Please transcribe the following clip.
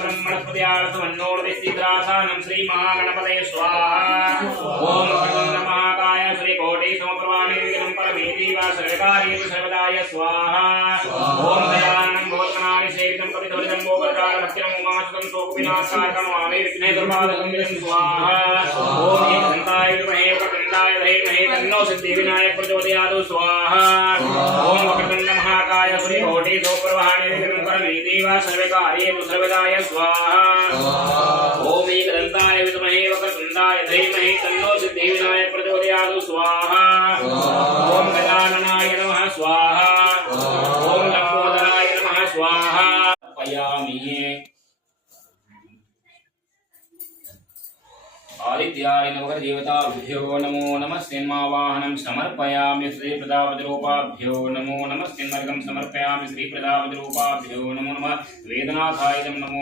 ब्रह्मणस्पत्यार्थमन्नोर्दिष्टिद्रासानं श्री महागणपतये स्वाहा। ओम वक्रतुण्ड महाकाय श्री कोटि समप्रभाणे विघ्नं परमेति वा सर्वकार्येषु सर्वदाय स्वाहा। ओम दयाननं भवत्कनानि सेवितं कपितवरितं भोगचार भक्तिनं उमासुतं शोकविनाशकारकं वामे विघ्नेश्वरपादकं विदं स्वाहा। ओम एकदन्ताय विद्महे वक्रतुण्डाय धीमहि तन्नो सिद्धिविनायक प्रचोदयात् स्वाहा। ओम वक्रतुण्ड महाकाय श्री कोटि समप्रभाणे विघ्नं परमेति वा सर्वकार्येषु सर्वदाय स्वाहा। ओम एकदन्ताय विद्महे वक्रतुण्डाय धीमहि तन्नो सिद्धिविनायक प्रचोदयात् स्वाहा। ओम गजाननाय नमः स्वाहा। ओम लंबोदराय नमः स्वाहा। पयामि आदित्याय नवग्रहदेवताभ्यो नमो नमस्तेन्मावाहनं समर्पयामि श्रीप्रजापतिरूपाभ्यो नमो नमस्तेन्मर्गं समर्पयामि श्रीप्रजापतिरूपाभ्यो नमो नमः वेदनाथाय नमो